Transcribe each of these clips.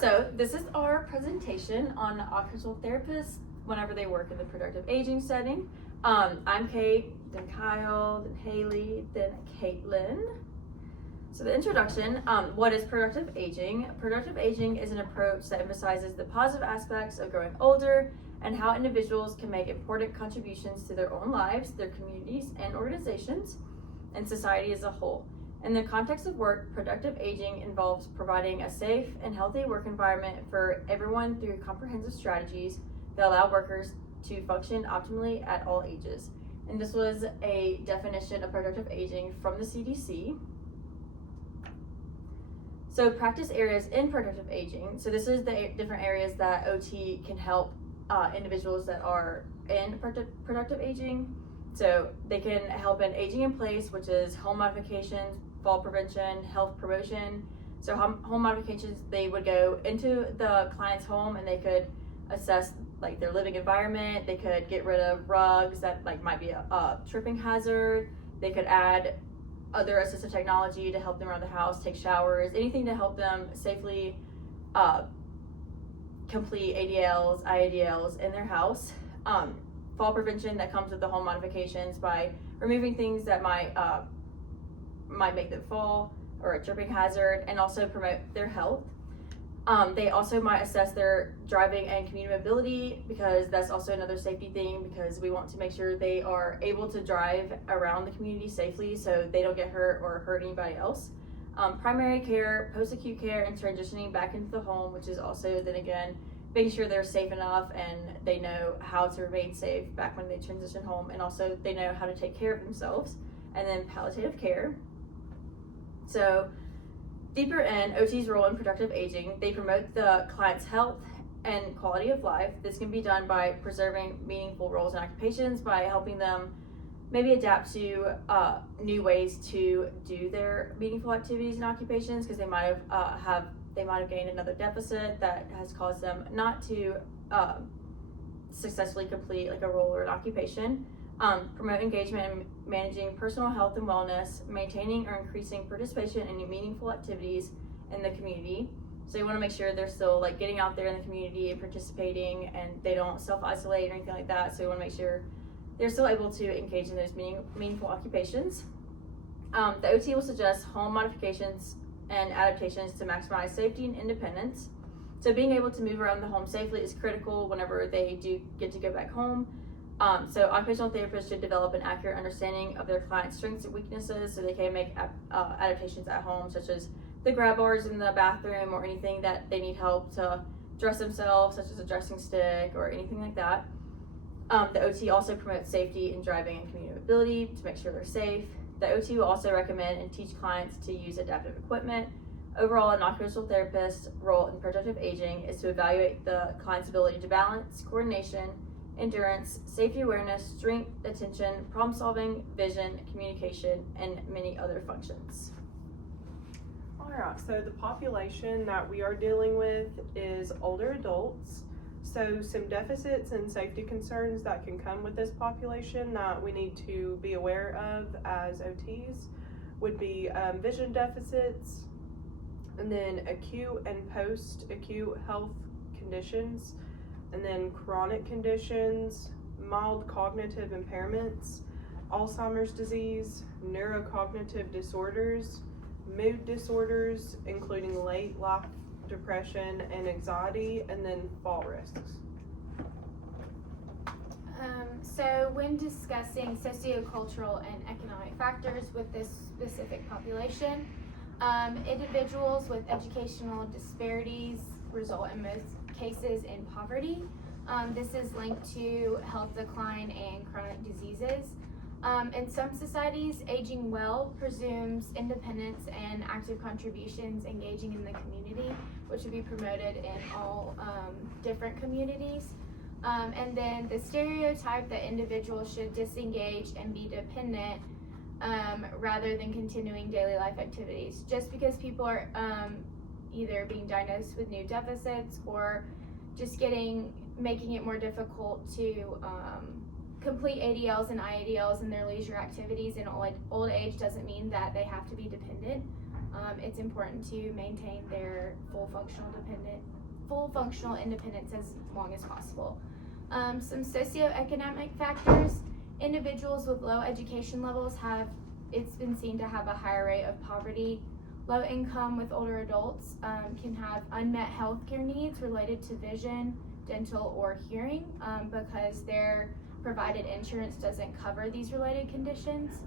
So this is our presentation on occupational therapists whenever they work in the productive aging setting. I'm Kate, then Kyle, then Haley, then Caitlin. So the introduction, what is productive aging? Productive aging is an approach that emphasizes the positive aspects of growing older and how individuals can make important contributions to their own lives, their communities and organizations, and society as a whole. In the context of work, productive aging involves providing a safe and healthy work environment for everyone through comprehensive strategies that allow workers to function optimally at all ages. And this was a definition of productive aging from the CDC. So practice areas in productive aging. So this is the different areas that OT can help individuals that are in productive aging. So they can help in aging in place, which is home modifications, fall prevention, health promotion. So home modifications, they would go into the client's home and they could assess like their living environment. They could get rid of rugs that like might be a tripping hazard. They could add other assistive technology to help them around the house, take showers, anything to help them safely complete ADLs, IADLs in their house. Fall prevention that comes with the home modifications by removing things that might make them fall or a tripping hazard, and also promote their health. They also might assess their driving and community mobility, because that's also another safety thing, because we want to make sure they are able to drive around the community safely so they don't get hurt or hurt anybody else. Primary care, post-acute care, and transitioning back into the home, which is also then again making sure they're safe enough and they know how to remain safe back when they transition home, and also they know how to take care of themselves. And then palliative care. So deeper in OT's role in productive aging, they promote the client's health and quality of life. This can be done by preserving meaningful roles and occupations, by helping them maybe adapt to new ways to do their meaningful activities and occupations, because they might have gained another deficit that has caused them not to successfully complete like a role or an occupation. Promote engagement in managing personal health and wellness, maintaining or increasing participation in meaningful activities in the community. So you want to make sure they're still like getting out there in the community and participating, and they don't self-isolate or anything like that. So you want to make sure they're still able to engage in those meaningful occupations. The OT will suggest home modifications and adaptations to maximize safety and independence. So being able to move around the home safely is critical whenever they do get to go back home. So occupational therapists should develop an accurate understanding of their client's strengths and weaknesses, so they can make adaptations at home, such as the grab bars in the bathroom or anything that they need help to dress themselves, such as a dressing stick or anything like that. The OT also promotes safety in driving and community mobility to make sure they're safe. The OT will also recommend and teach clients to use adaptive equipment. Overall, an occupational therapist's role in productive aging is to evaluate the client's ability to balance, coordination, endurance, safety awareness, strength, attention, problem solving, vision, communication, and many other functions. Alright, so the population that we are dealing with is older adults. So some deficits and safety concerns that can come with this population that we need to be aware of as OTs would be vision deficits, and then acute and post-acute health conditions, and then chronic conditions, mild cognitive impairments, Alzheimer's disease, neurocognitive disorders, mood disorders, including late life depression and anxiety, and then fall risks. So when discussing sociocultural and economic factors with this specific population, individuals with educational disparities result in most cases in poverty. This is linked to health decline and chronic diseases. In some societies, aging well presumes independence and active contributions engaging in the community, which would be promoted in all different communities. And then the stereotype that individuals should disengage and be dependent rather than continuing daily life activities. Just because people are either being diagnosed with new deficits or just making it more difficult to complete ADLs and IADLs in their leisure activities in old age doesn't mean that they have to be dependent. It's important to maintain their full functional independence as long as possible. Some socioeconomic factors. Individuals with low education levels it's been seen to have a higher rate of poverty. Low income with older adults can have unmet healthcare needs related to vision, dental, or hearing because their provided insurance doesn't cover these related conditions.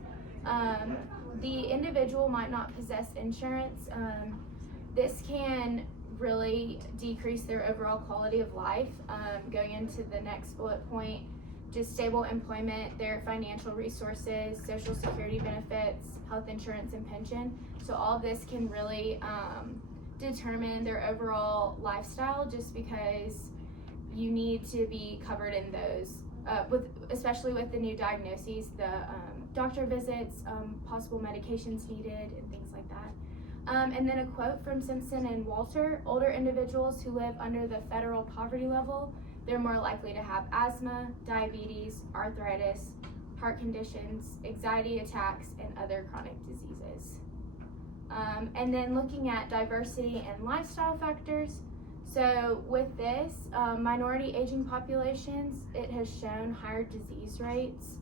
The individual might not possess insurance. This can really decrease their overall quality of life. Going into the next bullet point, just stable employment, their financial resources, social security benefits, health insurance, and pension. So all this can really determine their overall lifestyle, just because you need to be covered in those, especially with the new diagnoses, the doctor visits, possible medications needed, and things like that. And then a quote from Simpson and Walter: older individuals who live under the federal poverty level, they're more likely to have asthma, diabetes, arthritis, heart conditions, anxiety attacks, and other chronic diseases. And then looking at diversity and lifestyle factors. So with this, minority aging populations, it has shown higher disease rates,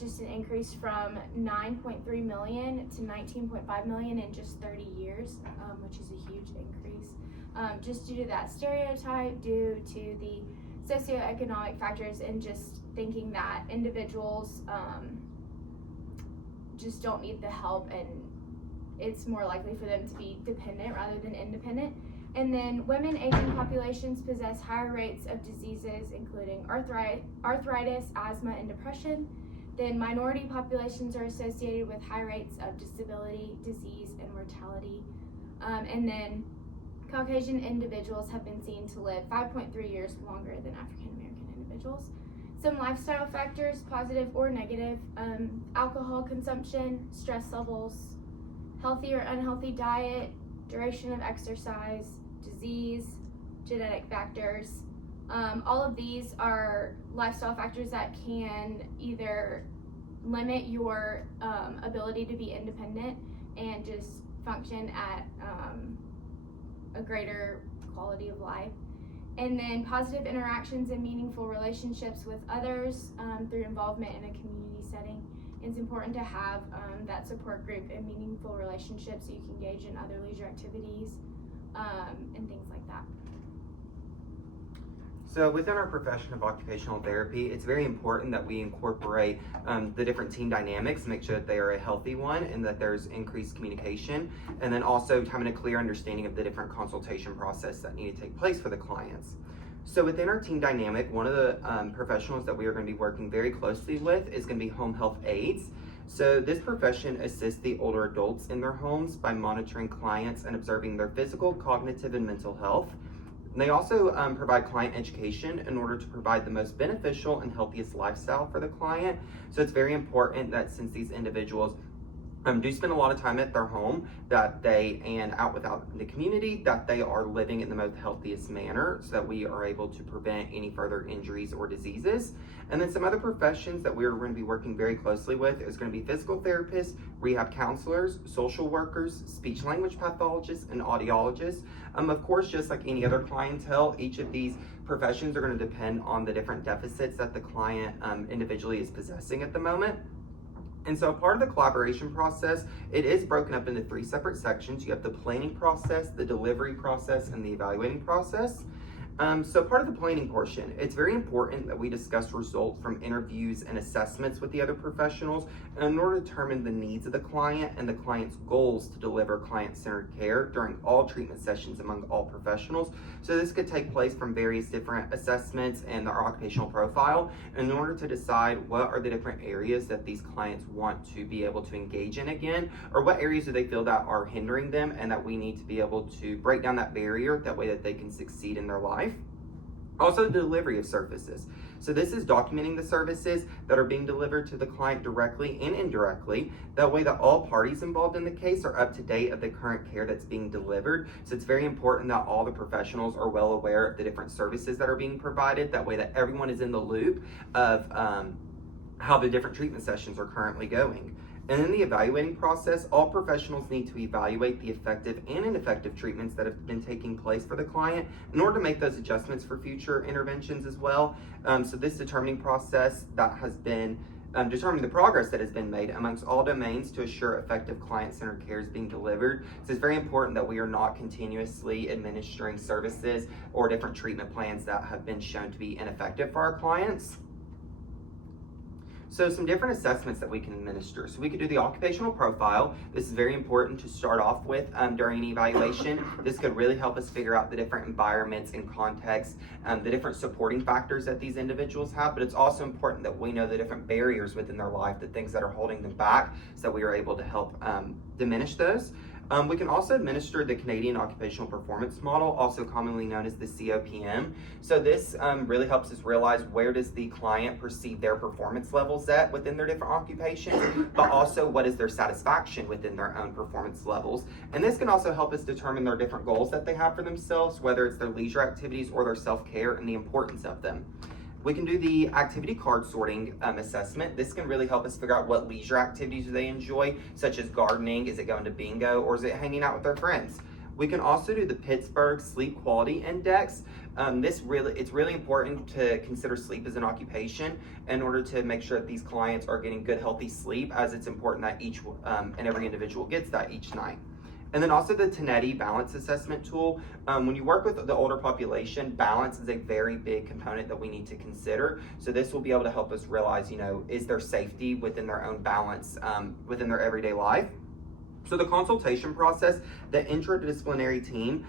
just an increase from 9.3 million to 19.5 million in just 30 years, which is a huge increase. Just due to that stereotype, due to the socioeconomic factors, and just thinking that individuals just don't need the help, and it's more likely for them to be dependent rather than independent. And then women aging populations possess higher rates of diseases including arthritis, asthma, and depression. Then minority populations are associated with high rates of disability, disease, and mortality. And then Caucasian individuals have been seen to live 5.3 years longer than African American individuals. Some lifestyle factors, positive or negative: alcohol consumption, stress levels, healthy or unhealthy diet, duration of exercise, disease, genetic factors. All of these are lifestyle factors that can either limit your ability to be independent and just function at a greater quality of life. And then positive interactions and meaningful relationships with others through involvement in a community setting. It's important to have that support group and meaningful relationships so you can engage in other leisure activities and things like that. So within our profession of occupational therapy, it's very important that we incorporate the different team dynamics to make sure that they are a healthy one and that there's increased communication, and then also having a clear understanding of the different consultation process that need to take place for the clients. So within our team dynamic, one of the professionals that we are going to be working very closely with is going to be home health aides. So this profession assists the older adults in their homes by monitoring clients and observing their physical, cognitive, and mental health. And they also provide client education in order to provide the most beneficial and healthiest lifestyle for the client. So it's very important that since these individuals do spend a lot of time at their home, that they, and out the community, that they are living in the most healthiest manner so that we are able to prevent any further injuries or diseases. And then some other professions that we're going to be working very closely with is going to be physical therapists, rehab counselors, social workers, speech language pathologists, and audiologists. Of course, just like any other clientele, each of these professions are going to depend on the different deficits that the client individually is possessing at the moment. And so part of the collaboration process, it is broken up into 3 separate sections. You have the planning process, the delivery process, and the evaluating process. So part of the planning portion, it's very important that we discuss results from interviews and assessments with the other professionals in order to determine the needs of the client and the client's goals to deliver client-centered care during all treatment sessions among all professionals. So this could take place from various different assessments and our occupational profile in order to decide what are the different areas that these clients want to be able to engage in again, or what areas do they feel that are hindering them and that we need to be able to break down that barrier, that way that they can succeed in their life. Also, the delivery of services. So this is documenting the services that are being delivered to the client directly and indirectly. That way that all parties involved in the case are up to date of the current care that's being delivered. So it's very important that all the professionals are well aware of the different services that are being provided. That way that everyone is in the loop of how the different treatment sessions are currently going. And in the evaluating process, all professionals need to evaluate the effective and ineffective treatments that have been taking place for the client in order to make those adjustments for future interventions as well. So this determining process that has been determining the progress that has been made amongst all domains to assure effective client-centered care is being delivered. So it's very important that we are not continuously administering services or different treatment plans that have been shown to be ineffective for our clients. So some different assessments that we can administer. So we could do the occupational profile. This is very important to start off with during an evaluation. This could really help us figure out the different environments and contexts, the different supporting factors that these individuals have, but it's also important that we know the different barriers within their life, the things that are holding them back, so that we are able to help diminish those. We can also administer the Canadian Occupational Performance Model, also commonly known as the COPM. So this really helps us realize where does the client perceive their performance levels at within their different occupations, but also what is their satisfaction within their own performance levels. And this can also help us determine their different goals that they have for themselves, whether it's their leisure activities or their self-care and the importance of them. We can do the activity card sorting assessment. This can really help us figure out what leisure activities do they enjoy, such as gardening, is it going to bingo, or is it hanging out with their friends? We can also do the Pittsburgh Sleep Quality Index. It's really important to consider sleep as an occupation in order to make sure that these clients are getting good, healthy sleep, as it's important that each and every individual gets that each night. And then also the Tinetti balance assessment tool. When you work with the older population, balance is a very big component that we need to consider. So this will be able to help us realize, is there safety within their own balance within their everyday life? So the consultation process, the interdisciplinary team,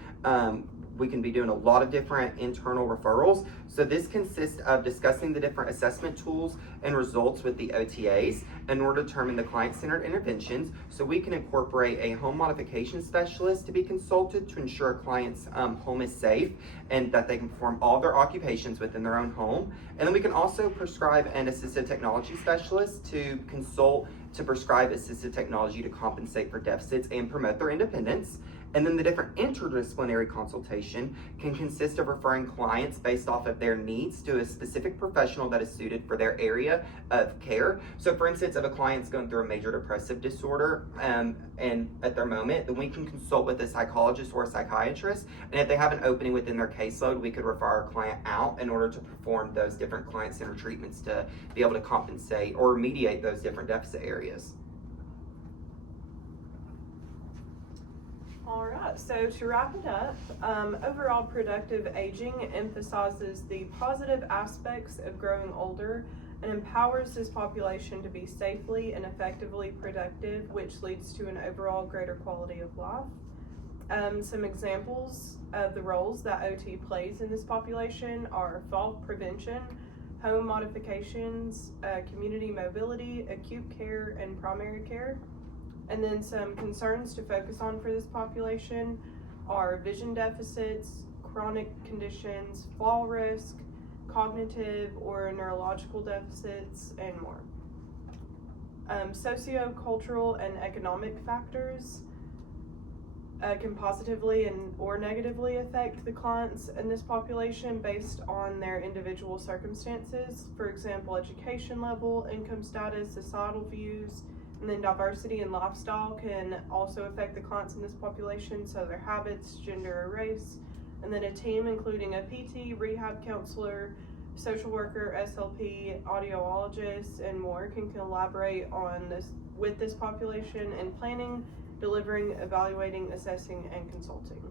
we can be doing a lot of different internal referrals. So this consists of discussing the different assessment tools and results with the OTAs in order to determine the client-centered interventions. So we can incorporate a home modification specialist to be consulted to ensure a client's home is safe and that they can perform all their occupations within their own home. And then we can also prescribe an assistive technology specialist to consult to prescribe assistive technology to compensate for deficits and promote their independence. And then the different interdisciplinary consultation can consist of referring clients based off of their needs to a specific professional that is suited for their area of care. So for instance, if a client's going through a major depressive disorder and at their moment, then we can consult with a psychologist or a psychiatrist. And if they have an opening within their caseload, we could refer our client out in order to perform those different client-centered treatments to be able to compensate or remediate those different deficit areas. All right, so to wrap it up, overall productive aging emphasizes the positive aspects of growing older and empowers this population to be safely and effectively productive, which leads to an overall greater quality of life. Some examples of the roles that OT plays in this population are fall prevention, home modifications, community mobility, acute care, and primary care. And then some concerns to focus on for this population are vision deficits, chronic conditions, fall risk, cognitive or neurological deficits, and more. Socio-cultural and economic factors can positively and or negatively affect the clients in this population based on their individual circumstances. For example, education level, income status, societal views, and then diversity and lifestyle can also affect the clients in this population, so their habits, gender, or race. And then a team including a PT, rehab counselor, social worker, SLP, audiologist, and more can collaborate on this with this population in planning, delivering, evaluating, assessing, and consulting.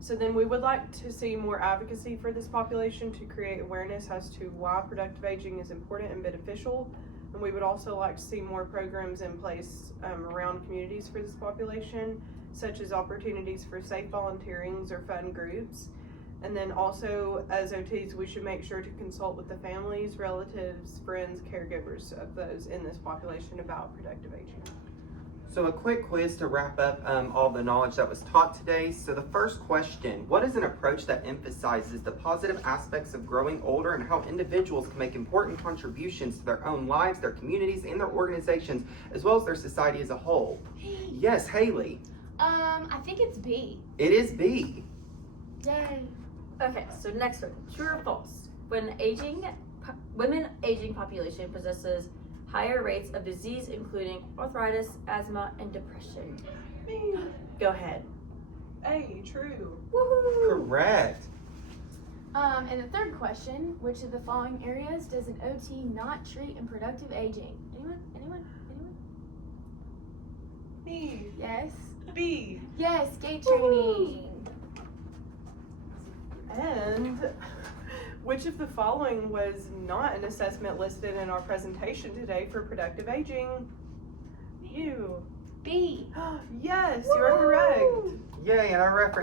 So then we would like to see more advocacy for this population to create awareness as to why productive aging is important and beneficial. And we would also like to see more programs in place around communities for this population, such as opportunities for safe volunteerings or fun groups. And then also, as OTs, we should make sure to consult with the families, relatives, friends, caregivers of those in this population about productive aging. So a quick quiz to wrap up all the knowledge that was taught today. So the first question, what is an approach that emphasizes the positive aspects of growing older and how individuals can make important contributions to their own lives, their communities, and their organizations, as well as their society as a whole? Yes, Haley. I think it's B. It is B. Yay. Okay, so next one, true or false? When women aging population possesses higher rates of disease, including arthritis, asthma, and depression. Me. Go ahead. A, true. Woohoo! Correct. And the third question, which of the following areas does an OT not treat in productive aging? Anyone? Me. Yes. B. Yes, gait training. And which of the following was not an assessment listed in our presentation today for productive aging? You. B. Yes, you are correct. Yay, and our reference